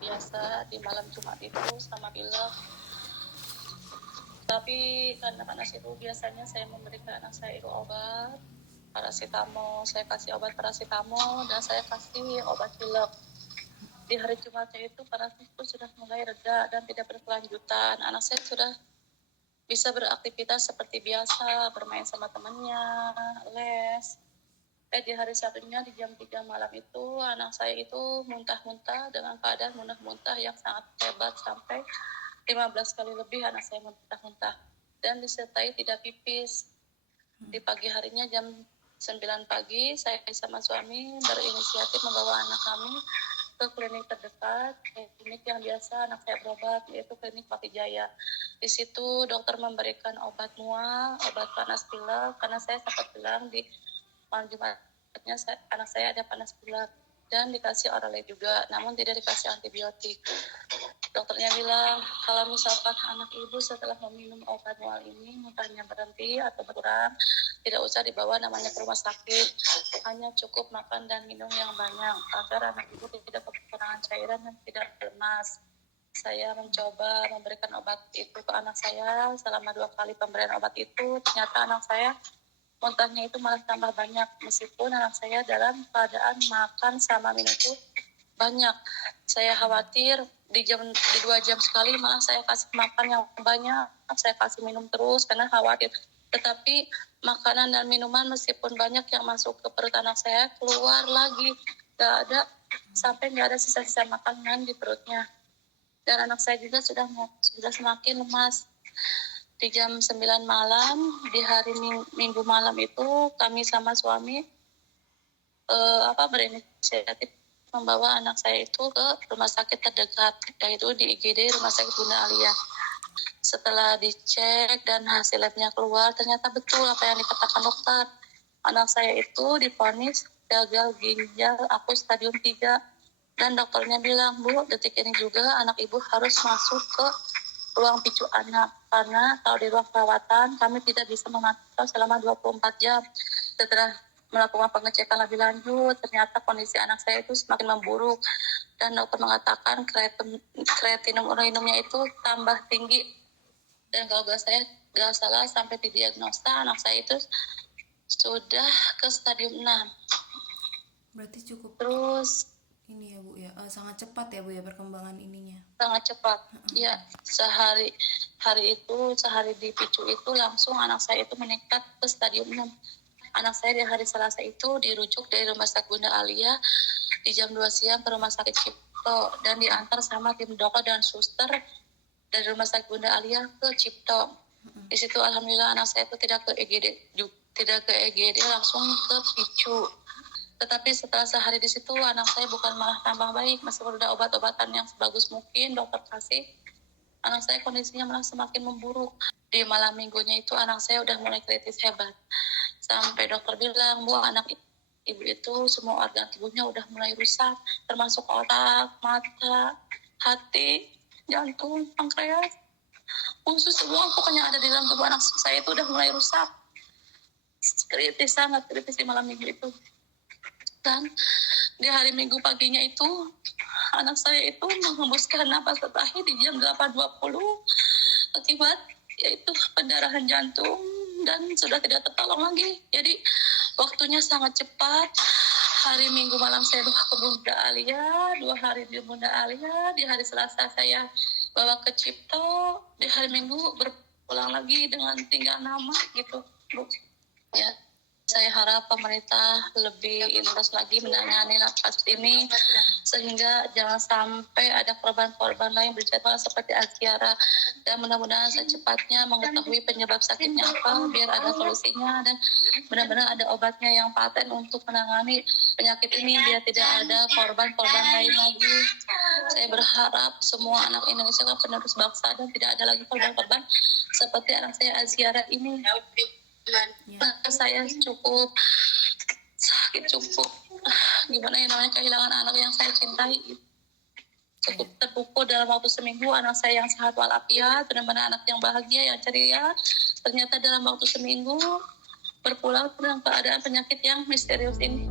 biasa di malam Jumat itu sama pilek. Tapi karena panas itu biasanya saya memberikan anak saya itu obat paracetamol. Saya kasih obat paracetamol dan saya kasih obat pilek. Di hari Jumatnya itu panasnya itu sudah mulai reda dan tidak berkelanjutan. Anak saya sudah bisa beraktivitas seperti biasa, bermain sama temannya, les. Di hari Sabtunya di jam 3 malam itu anak saya itu muntah-muntah dengan keadaan muntah-muntah yang sangat hebat sampai 15 kali lebih anak saya muntah-muntah dan disertai tidak pipis. Di pagi harinya jam 9 pagi saya sama suami berinisiatif membawa anak kami ke klinik terdekat, klinik yang biasa anak saya berobat, yaitu klinik Pati Jaya. Di situ dokter memberikan obat mual, obat panas pilek, karena saya sempat bilang di malam Jumatnya anak saya ada panas pilek dan dikasih oralnya juga, namun tidak dikasih antibiotik. Dokternya bilang kalau misalkan anak ibu setelah meminum obat mual ini muntahnya berhenti atau berkurang, tidak usah dibawa namanya ke rumah sakit, hanya cukup makan dan minum yang banyak agar anak ibu tidak kekurangan cairan dan tidak lemas. Saya mencoba memberikan obat itu ke anak saya. Selama 2 kali pemberian obat itu ternyata anak saya muntahnya itu malah tambah banyak, meskipun anak saya dalam keadaan makan sama minum itu banyak. Saya khawatir di 2 jam sekali malah saya kasih makan yang banyak, saya kasih minum terus karena khawatir. Tetapi makanan dan minuman meskipun banyak yang masuk ke perut anak saya keluar lagi, nggak ada sisa-sisa makanan di perutnya. Dan anak saya juga sudah semakin lemas. Di jam 9 malam di hari Minggu malam itu kami sama suami berinisiatif membawa anak saya itu ke rumah sakit terdekat, yaitu di IGD Rumah Sakit Bunda Alia. Setelah dicek dan hasil labnya keluar, ternyata betul apa yang dikatakan dokter. Anak saya itu divonis gagal ginjal akut stadium 3. Dan dokternya bilang, Bu, detik ini juga anak ibu harus masuk ke ruang picu anak. Karena kalau di ruang perawatan, kami tidak bisa memantau selama 24 jam. Setelah melakukan pengecekan lebih lanjut, ternyata kondisi anak saya itu semakin memburuk dan dokter mengatakan kreatinum urinumnya itu tambah tinggi, dan kalau gak salah sampai didiagnosa anak saya itu sudah ke stadium 6. Berarti cukup Terus ini ya Bu ya, sangat cepat ya Bu ya perkembangan ininya. sangat cepat. Ya, sehari dipicu itu langsung anak saya itu meningkat ke stadium 6. Anak saya di hari Selasa itu dirujuk dari Rumah Sakit Bunda Alia di jam 2 siang ke Rumah Sakit Cipto dan diantar sama tim dokter dan suster dari Rumah Sakit Bunda Alia ke Cipto. Di situ alhamdulillah anak saya itu tidak ke EGD langsung ke picu. Tetapi setelah sehari di situ anak saya bukan malah tambah baik, meskipun udah obat-obatan yang sebagus mungkin dokter kasih, anak saya kondisinya malah semakin memburuk. Di malam minggunya itu anak saya udah mulai kritis hebat. Sampai dokter bilang, Bu, anak ibu itu semua organ tubuhnya udah mulai rusak, termasuk otak, mata, hati, jantung, pankreas, usus, semua pokoknya ada di dalam tubuh anak saya itu udah mulai rusak. Kritis, sangat kritis di malam minggu itu. Dan di hari Minggu paginya itu anak saya itu menghembuskan napas terakhir di jam 8.20 akibat yaitu pendarahan jantung dan sudah tidak tertolong lagi. Jadi waktunya sangat cepat. Hari Minggu malam saya bawa ke Bunda Alia, 2 hari di Bunda Alia, di hari Selasa saya bawa ke Cipto, di hari Minggu berpulang lagi dengan tinggal nama gitu, Bu. Ya. Saya harap pemerintah lebih intens lagi menangani kasus ini sehingga jangan sampai ada korban-korban lain berjatuhan seperti Aziara, dan mudah-mudahan secepatnya mengetahui penyebab sakitnya apa biar ada solusinya dan benar-benar ada obatnya yang paten untuk menangani penyakit ini biar tidak ada korban-korban lain lagi. Saya berharap semua anak Indonesia kan penerus bangsa dan tidak ada lagi korban-korban seperti anak saya Aziara ini. Saya cukup sakit, gimana ya namanya, kehilangan anak yang saya cintai. Cukup terpukul dalam waktu seminggu anak saya yang sehat walafiat, benar-benar anak yang bahagia, yang ceria, ternyata dalam waktu seminggu berpulang dengan keadaan penyakit yang misterius ini.